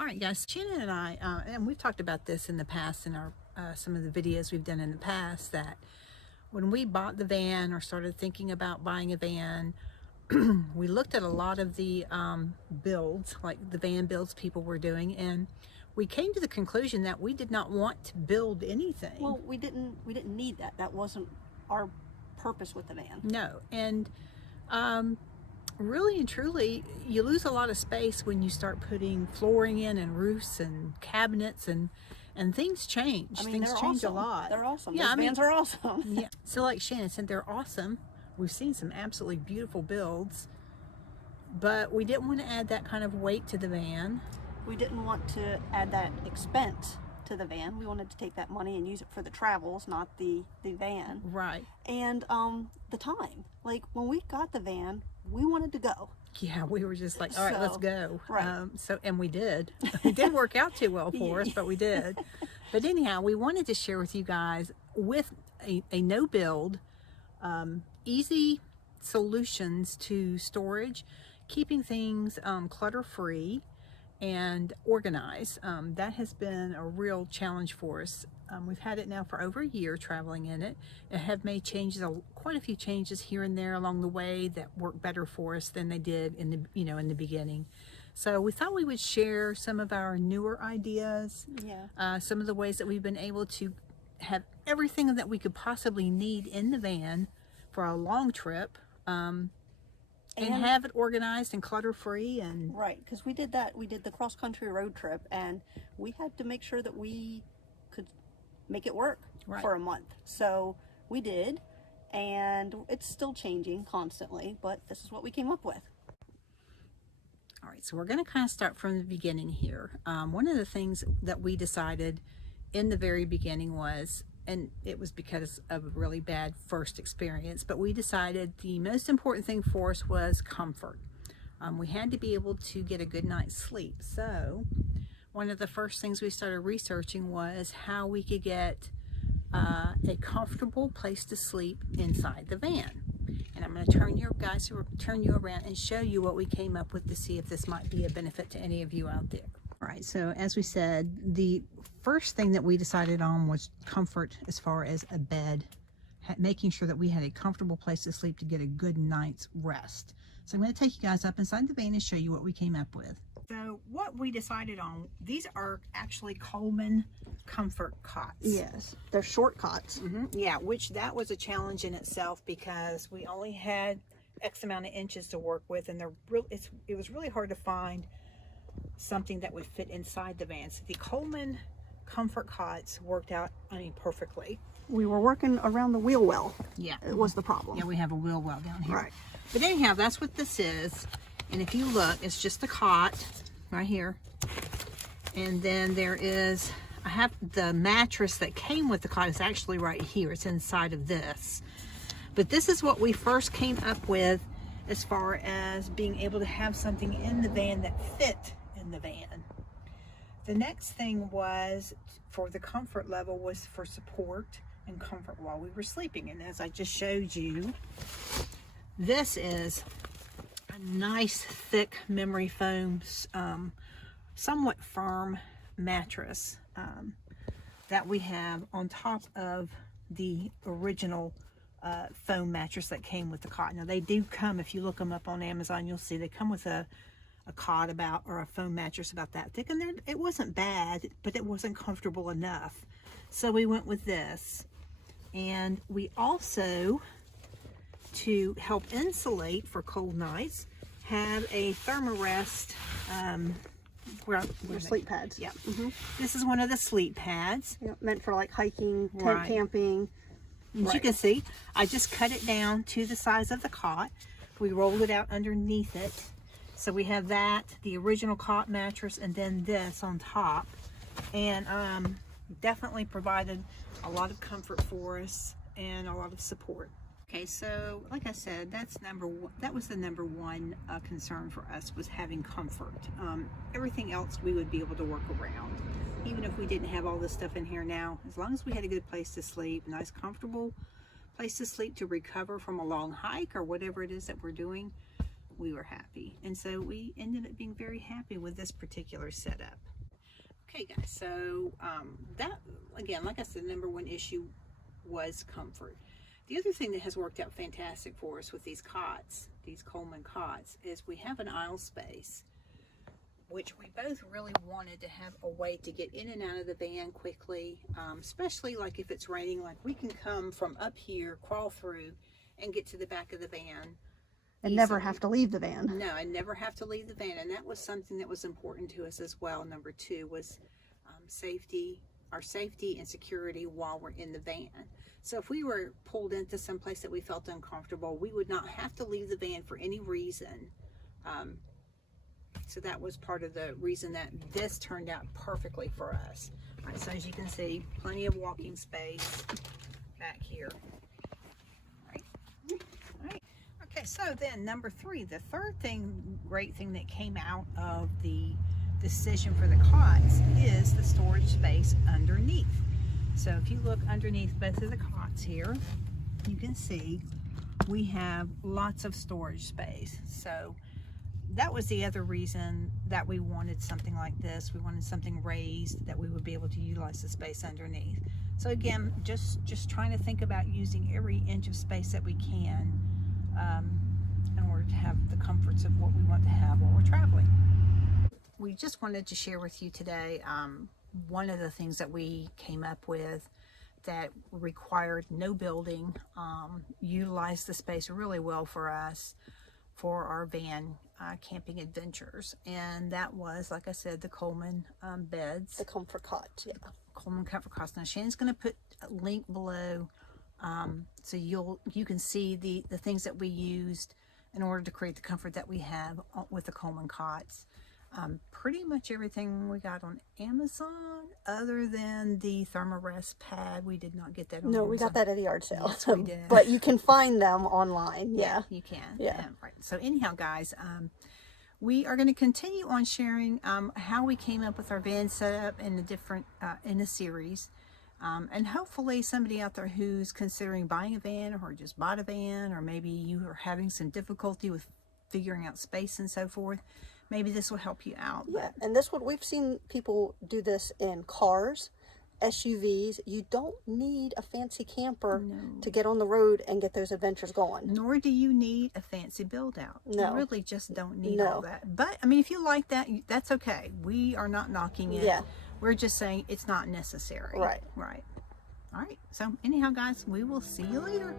All right, guys, Shannon and I, and we've talked about this in the past in our some of the videos we've done in the past, that when we bought the van or started thinking about buying a van, we looked at a lot of the builds, like the van builds people were doing, and we came to the conclusion that we did not want to build anything. Well, we didn't need that. That wasn't our purpose with the van. No, and really and truly, you lose a lot of space when you start putting flooring in and roofs and cabinets and things change. I mean, things change awesome. a lot. They're awesome. Yeah, Those vans are awesome. Yeah. So like Shannon said, they're awesome. We've seen some absolutely beautiful builds, but we didn't want to add that kind of weight to the van. We didn't want to add that expense to the van. We wanted to take that money and use it for the travels, not the van. Right. And the time. Like, when we got the van, we wanted to go. Yeah, we were just like, all right, let's go. Right. And we did. It didn't work out too well for us, but we did. But anyhow, we wanted to share with you guys, with a no build, easy solutions to storage, keeping things clutter free and organized. That has been a real challenge for us. We've had it now for over a year traveling in it, and have made changes, quite a few changes here and there along the way that work better for us than they did in the in the beginning. So we thought we would share some of our newer ideas, some of the ways that we've been able to have everything that we could possibly need in the van for a long trip, and have it organized and clutter free. And right, because we did that. We did the cross country road trip, and we had to make sure that we could make it work for a month. So we did, and it's still changing constantly, but this is what we came up with. All right, so we're going to kind of start from the beginning here. One of the things that we decided in the very beginning was, and it was because of a really bad first experience, but we decided the most important thing for us was comfort. We had to be able to get a good night's sleep. So one of the first things we started researching was how we could get a comfortable place to sleep inside the van. And I'm going to turn you around and show you what we came up with to see if this might be a benefit to any of you out there. All right, so as we said, the first thing that we decided on was comfort as far as a bed, making sure that we had a comfortable place to sleep to get a good night's rest. So I'm going to take you guys up inside the van and show you what we came up with. So what we decided on, these are actually Coleman Comfort cots. Yes, they're short cots. Yeah, which that was a challenge in itself because we only had X amount of inches to work with, and it was really hard to find something that would fit inside the van. So the Coleman Comfort cots worked out, perfectly. We were working around the wheel well. Yeah. It was the problem. Yeah, we have a wheel well down here. Right. But anyhow, that's what this is. And if you look, it's just a cot right here. And then I have the mattress that came with the cot is actually right here. It's inside of this. But this is what we first came up with as far as being able to have something in the van that fit in the van. The next thing was, for the comfort level, was for support and comfort while we were sleeping. And as I just showed you, this is a nice thick memory foam, somewhat firm mattress that we have on top of the original foam mattress that came with the cot. Now they do come, if you look them up on Amazon, you'll see they come with a cot or a foam mattress about that thick, and it wasn't bad, but it wasn't comfortable enough. So we went with this. And we also, to help insulate for cold nights, have a Therma Rest sleep pads. Yeah. This is one of the sleep pads. Yep, meant for like hiking, tent camping. As you can see, I just cut it down to the size of the cot. We rolled it out underneath it. So we have that, the original cot mattress, and then this on top. And definitely provided a lot of comfort for us and a lot of support. Okay, so like I said, that was the number one concern for us, was having comfort. Everything else we would be able to work around. Even if we didn't have all this stuff in here now, as long as we had a good place to sleep, a nice comfortable place to sleep to recover from a long hike or whatever it is that we're doing, we were happy. And so we ended up being very happy with this particular setup. Okay guys, so that, again, like I said, the #1 issue was comfort. The other thing that has worked out fantastic for us with these cots, these Coleman cots, is we have an aisle space, which we both really wanted to have a way to get in and out of the van quickly, especially like if it's raining, like we can come from up here, crawl through, and get to the back of the van. And never have to leave the van. No, and never have to leave the van. And that was something that was important to us as well. #2 was safety, our safety and security while we're in the van. So if we were pulled into some place that we felt uncomfortable, we would not have to leave the van for any reason. So that was part of the reason that this turned out perfectly for us. All right, so as you can see, plenty of walking space back here. All right. Okay, so then #3, the third great thing that came out of the decision for the cots is the storage space underneath. So if you look underneath both of the cots here, you can see we have lots of storage space. So that was the other reason that we wanted something like this. We wanted something raised that we would be able to utilize the space underneath. So again, just trying to think about using every inch of space that we can in order to have the comforts of what we want to have while we're traveling. We just wanted to share with you today one of the things that we came up with that required no building, utilized the space really well for us for our van camping adventures, and that was, like I said, the Coleman beds. The comfort cot, yeah. Coleman Comfort cots. Now Shannon's going to put a link below so you can see the things that we used in order to create the comfort that we have with the Coleman cots. Pretty much everything we got on Amazon, other than the Therma Rest pad. We did not get that on No, Amazon. we got that at the yard sale. Yes, we did. But you can find them online. Yeah, you can. Yeah. Right. So anyhow, guys, we are going to continue on sharing how we came up with our van setup in the different in a series, and hopefully somebody out there who's considering buying a van or just bought a van, or maybe you are having some difficulty with figuring out space and so forth, maybe this will help you out. Yeah, and this one, we've seen people do this in cars, SUVs. You don't need a fancy camper to get on the road and get those adventures going. Nor do you need a fancy build out. No. You really just don't need all that. But I mean, if you like that, that's okay. We are not knocking it. Yeah. We're just saying it's not necessary. Right. Right. All right. So anyhow, guys, we will see you later.